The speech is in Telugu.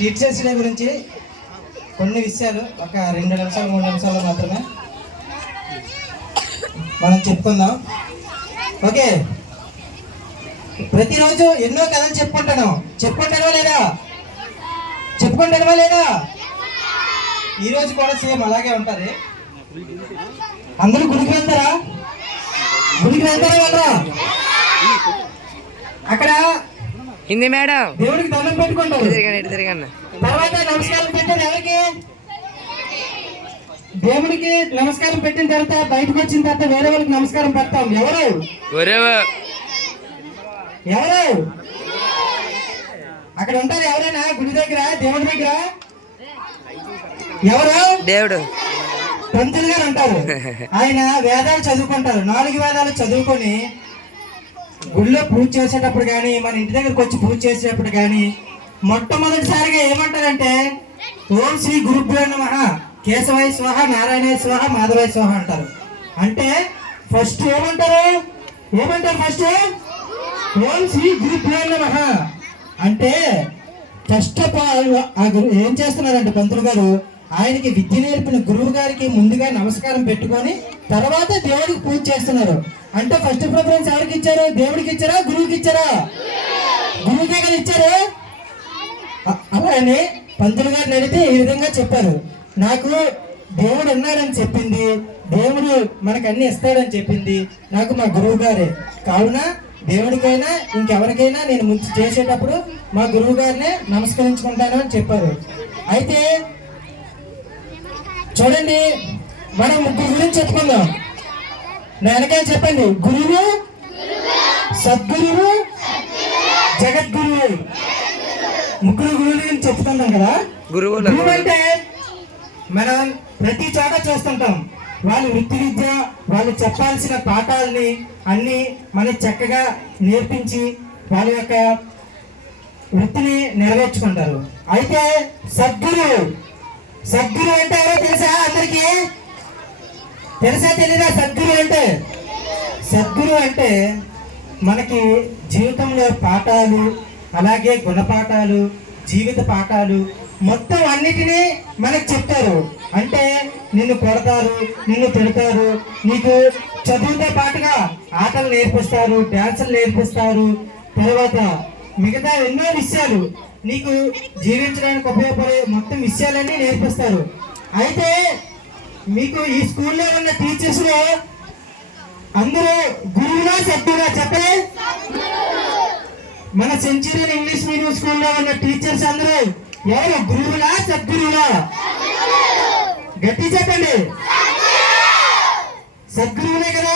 టీచర్స్ డే గురించి కొన్ని విషయాలు ఒక 2 నిమిషాలు 3 నిమిషాలు మాత్రమే మనం చెప్పుకుందాం. ఓకే, ప్రతిరోజు ఎన్నో కథలు చెప్పుకుంటానో లేదా? చెప్పుకుంటానవా లేదా? ఈరోజు కూడా సేమ్ అలాగే ఉంటుంది. అందరూ గుడికి వెళ్తారా? వెళ్ళరా? అక్కడ హిందీ మేడం దేవుడికి దండం పెట్టుకుంటారు. తర్వాత నమస్కారం పెట్టారు ఎవరికి? దేవుడికి నమస్కారం పెట్టిన తర్వాత బయటకు వచ్చిన తర్వాత వేరే వాళ్ళకి నమస్కారం పెడతాం. ఎవరు అక్కడ ఉంటారు? ఎవరైనా గుడి దగ్గర దేవుడి దగ్గర ఎవరు? దేవుడు పంతులు గారు అంటారు. ఆయన వేదాలు చదువుకుంటారు. 4 వేదాలు చదువుకొని గుడిలో పూజ చేసేటప్పుడు కానీ మన ఇంటి దగ్గరకు వచ్చి పూజ చేసేటప్పుడు కానీ మొట్టమొదటిసారిగా ఏమంటారంటే ఓం శ్రీ గురుభ్యో నమః కేశవాయ స్వాహ నారాయణాయ స్వాహ మాధవాయ స్వాహ అంటారు. అంటే ఫస్ట్ ఏమంటారు? ఫస్ట్ ఓం శ్రీ గురుభ్యో నమః అంటే ఫస్ట్ ఆఫ్ ఆల్ ఏం చేస్తున్నారంటే పంతులు గారు ఆయనకి విద్య నేర్పిన గురువు గారికి ముందుగా నమస్కారం పెట్టుకొని తర్వాత దేవుడికి పూజ చేస్తున్నారు. అంటే ఫస్ట్ ప్రిఫరెన్స్ ఎవరికి ఇచ్చారు? దేవుడికి ఇచ్చారా? గురువుకి ఇచ్చారా? గురువుకే కదా ఇచ్చారు. అలానే పంతులు గారిని అడిగితే ఈ విధంగా చెప్పారు, నాకు దేవుడు ఉన్నాడని చెప్పింది, దేవుడు మనకు అన్ని ఇస్తాడని చెప్పింది నాకు మా గురువు గారే. కావున దేవుడికైనా ఇంకెవరికైనా నేను ముందు చేసేటప్పుడు మా గురువు గారినే నమస్కరించుకుంటాను అని చెప్పారు. అయితే చూడండి, మనం ముగ్గురు గురించి చెప్పుకుందాం. నా వెనకాల చెప్పండి. గురువు, సద్గురువు, జగద్గురువు. ముగ్గురు గురువుల గురించి చెప్తున్నాం కదా. గురువు అంటే మనం ప్రతి చోట చూస్తుంటాం. వాళ్ళు వృత్తి విద్య, వాళ్ళు చెప్పాల్సిన పాఠాలని అన్ని మనకి చక్కగా నేర్పించి వాళ్ళ యొక్క వృత్తిని నెరవేర్చుకుంటారు. అయితే సద్గురువు అంటే ఎవరో తెలుసా? అందరికీ తెలుసా తెలీదా? సద్గురు అంటే మనకి జీవితంలో పాఠాలు, అలాగే గుణపాఠాలు, జీవిత పాఠాలు మొత్తం అన్నిటినీ మనకు చెప్తారు. అంటే నిన్ను కొడతారు, నిన్ను తిడతారు, నీకు చదువుతో పాటుగా ఆటలు నేర్పిస్తారు, డ్యాన్సులు నేర్పిస్తారు, తర్వాత మిగతా ఎన్నో విషయాలు నీకు జీవించడానికి ఉపయోగపడే మొత్తం విషయాలన్నీ నేర్పిస్తారు. అయితే మీకు ఈ స్కూల్లో ఉన్న టీచర్స్ లో అందరూ గురువులా సద్గురులా చెప్పలే? మన సెంచురియన్ ఇంగ్లీష్ మీడియం స్కూల్లో ఉన్న టీచర్స్ అందరూ ఎవరు? గురువులా సద్గురువులా? గట్టి చెప్పండి. సద్గురువులే కదా.